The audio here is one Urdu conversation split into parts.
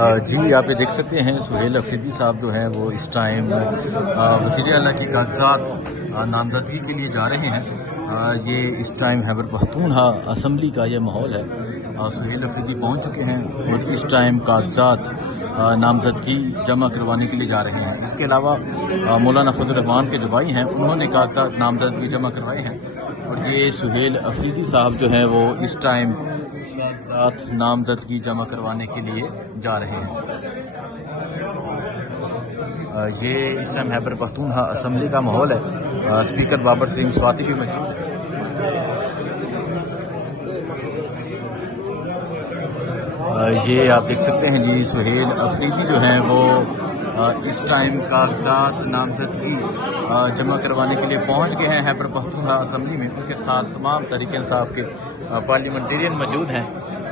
جی آپ یہ دیکھ سکتے ہیں سہیل افریدی صاحب جو ہیں وہ اس ٹائم وزیر اعلیٰ کی کاغذات نامزدگی کے لیے جا رہے ہیں۔ یہ اس ٹائم خیبر پختونخوا اسمبلی کا یہ ماحول ہے۔ سہیل افریدی پہنچ چکے ہیں اور اس ٹائم کاغذات نامزدگی جمع کروانے کے لیے جا رہے ہیں۔ اس کے علاوہ مولانا فضل الرحمان کے جو بھائی ہیں انہوں نے کاغذات نامزدگی جمع کروائے ہیں، اور یہ سہیل افریدی صاحب جو ہیں وہ اس ٹائم کاغذات نامزدگی جمع کروانے کے لیے جا رہے ہیں۔ یہ اس ٹائم خیبر پختونخوا اسمبلی کا ماحول ہے۔ اسپیکر بابر سلیم سواتی بھی موجود ہیں۔ یہ آپ دیکھ سکتے ہیں جی سہیل افریدی جو ہیں وہ اس ٹائم کاغذات نامزدگی جمع کروانے کے لیے پہنچ گئے ہیں خیبر پختونخوا اسمبلی میں۔ ان کے ساتھ تمام تحریک انصاف کے پارلیمنٹرین موجود ہیں۔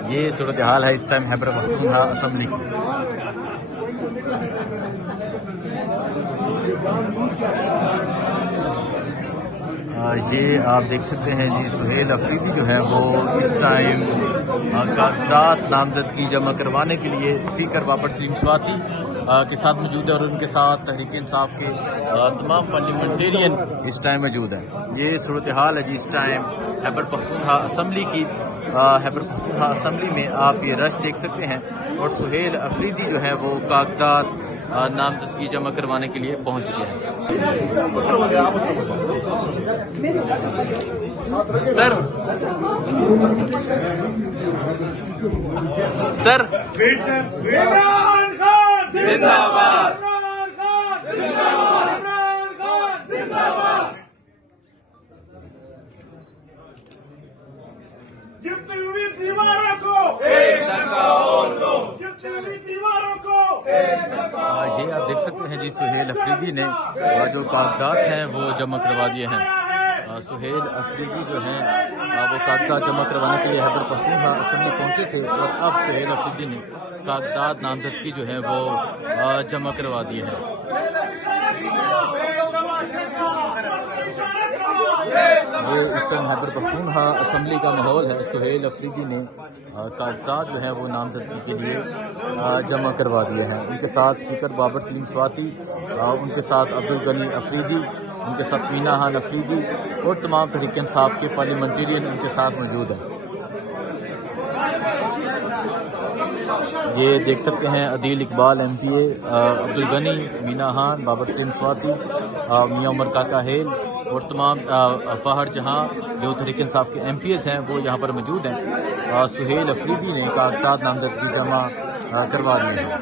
یہ صورتحال ہے اس ٹائم خیبر پختونخوا اسمبلی کی۔ یہ آپ دیکھ سکتے ہیں جی سہیل افریدی جو ہے وہ اس ٹائم کاغذات نامزدگی جمع کروانے کے لیے اسپیکر بابر سلیم سواتی کے ساتھ موجود ہے، اور ان کے ساتھ تحریک انصاف کے تمام پارلیمنٹرین اس ٹائم موجود ہیں۔ یہ صورتحال ہے جی اس ٹائم خیبر پختونخوا اسمبلی کی۔ خیبر پختونخوا اسمبلی میں آپ یہ رش دیکھ سکتے ہیں، اور سہیل افریدی جو ہے وہ کاغذات نامزدگی جمع کروانے کے لیے پہنچ چکے ہیں۔ سر عمران خان زندہ باد، عمران خان زندہ باد، عمران خان زندہ باد۔ گرتی ہوئی دیواروں کو ایک دھکا اور دو، گرتی ہوئی دیواروں کو ایک دھکا۔ یہ آپ دیکھ سکتے ہیں جی سہیل افریدی نے جو کاغذات ہیں وہ جمع کروا دیے ہیں۔ سہیل افریدی جو ہیں وہ کاغذات جمع کروانے کے لیے خیبر پختونخوا اسمبلی پہنچے تھے، اور اب سہیل افریدی نے کاغذات نامزدگی جو ہے وہ جمع کروا دیے ہیں۔ یہ اس ٹائم خیبر پختونخوا اسمبلی کا ماحول ہے۔ سہیل افریدی نے کاغذات جو ہیں وہ نامزدگی کے لیے جمع کروا دیے ہیں۔ ان کے ساتھ اسپیکر بابر سلیم سواتی، ان کے ساتھ عبدالغنی افریدی، ان کے ساتھ مینا خان افریدی، اور تمام تحریک انصاف کے پارلیمنٹرین ان کے ساتھ موجود ہیں۔ یہ دیکھ سکتے ہیں عدیل اقبال ایم پی اے، عبدالغنی، مینا خان، بابر سلیم سواتی، میاں عمر کاکا ہیل، اور تمام فہر جہاں جو تحریک انصاف کے ایم پی ایز ہیں وہ یہاں پر موجود ہیں۔ سہیل افریدی نے کاغذات نامزدگی جمع کروا دیے ہیں۔